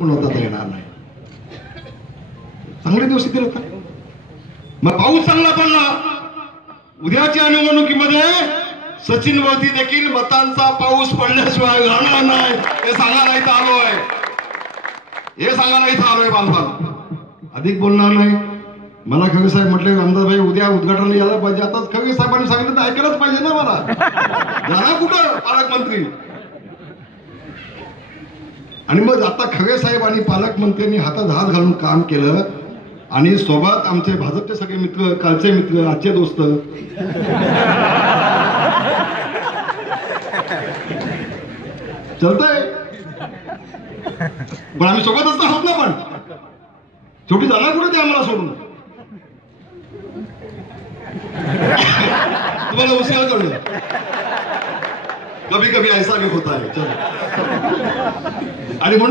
पण होता तर येणार नाही. चांगले दिवस येतील आता. मग पाऊस चांगला पडला. उद्याच्या निवडणुकीमध्ये सचिन वरती देखील मतांचा पाऊस पडल्याशिवाय राहणार नाही हे सांगायला इथं आलोय. हे सांगायला इथं आलोय बांधवान. अधिक बोलणार नाही. मला खगे साहेब म्हटले आमदार भाई उद्या उद्घाटनाला यायला पाहिजे. आता खगे साहेबांनी सांगितलं तर ऐकायलाच पाहिजे ना मला. जाणार कुठं पालकमंत्री. आणि मग आता खगे साहेब आणि पालकमंत्र्यांनी हातात हात घालून काम केलं आणि सोबत आमचे भाजपचे सगळे मित्र, कालचे मित्र, आजचे दोस्त चलतंय. पण आम्ही सोबतच आहोत ना. पण शेवटी जाणार कुठे ते आम्हाला सोडून. तुम्हाला उशिरा कळलं. कभी कभी ऐसा भी होता है. चलो. आणि म्हणून